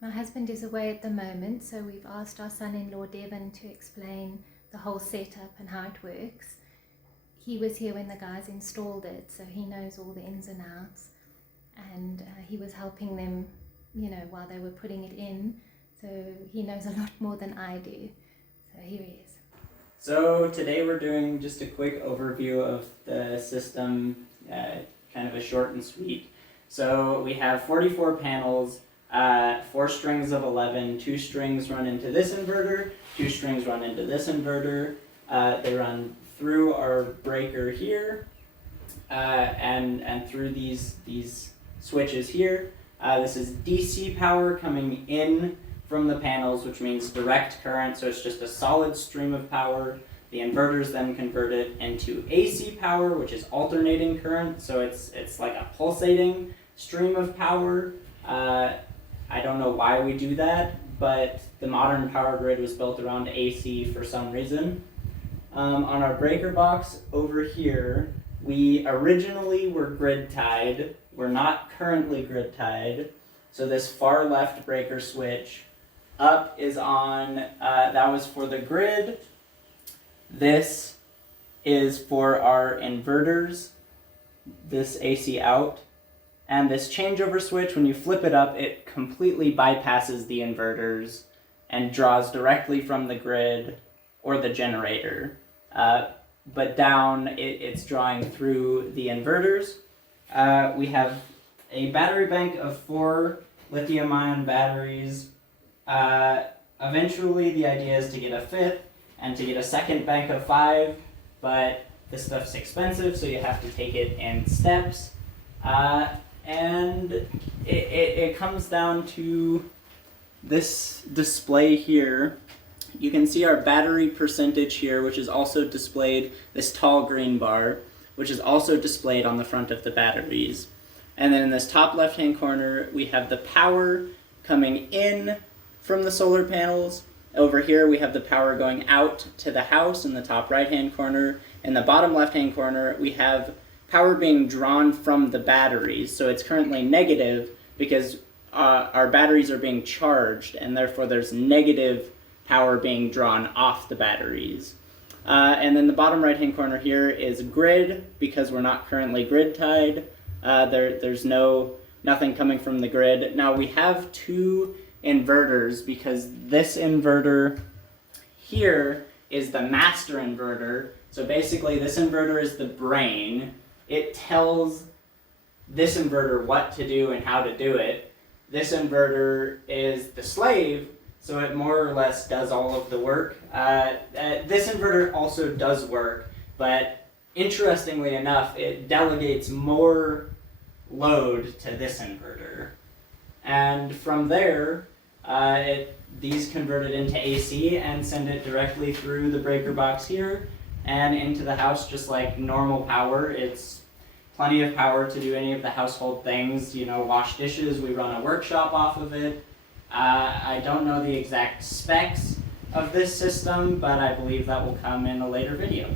My husband is away at the moment, so we've asked our son-in-law Devon to explain the whole setup and how it works. He was here when the guys installed it, so he knows all the ins and outs, and he was helping them, while they were putting it in, so he knows a lot more than I do. So here he is. So today we're doing just a quick overview of the system, kind of a short and sweet. So we have 44 panels, 4 strings of 11, 2 strings run into this inverter, 2 strings run into this inverter. They run through our breaker here, and through these switches here. This is DC power coming in from the panels, which means direct current, so it's just a solid stream of power. The inverters then convert it into AC power, which is alternating current, so it's like a pulsating stream of power. I don't know why we do that, but the modern power grid was built around AC for some reason. On our breaker box over here, we originally were grid tied. We're not currently grid tied. So this far left breaker switch up is on, that was for the grid. This is for our inverters, this AC out. And this changeover switch, when you flip it up, it completely bypasses the inverters and draws directly from the grid or the generator. But down, it's drawing through the inverters. We have a battery bank of 4 lithium-ion batteries. Eventually, the idea is to get a 5th and to get a second bank of 5, but this stuff's expensive, so you have to take it in steps. And it comes down to this display here. You can see our battery percentage here, which is also displayed, this tall green bar, which is also displayed on the front of the batteries. And then in this top left-hand corner, we have the power coming in from the solar panels. Over here, we have the power going out to the house in the top right-hand corner. In the bottom left-hand corner, we have power being drawn from the batteries. So it's currently negative because our batteries are being charged, and therefore there's negative power being drawn off the batteries. And then the bottom right-hand corner here is grid, because we're not currently grid tied. There's nothing coming from the grid. Now we have 2 inverters, because this inverter here is the master inverter. So basically this inverter is the brain. It tells this inverter what to do and how to do it. This inverter is the slave, so it more or less does all of the work. This inverter also does work, but interestingly enough, it delegates more load to this inverter. And from there, these convert it into AC and send it directly through the breaker box here and into the house just like normal power. It's plenty of power to do any of the household things, wash dishes. We run a workshop off of it. I don't know the exact specs of this system, but I believe that will come in a later video.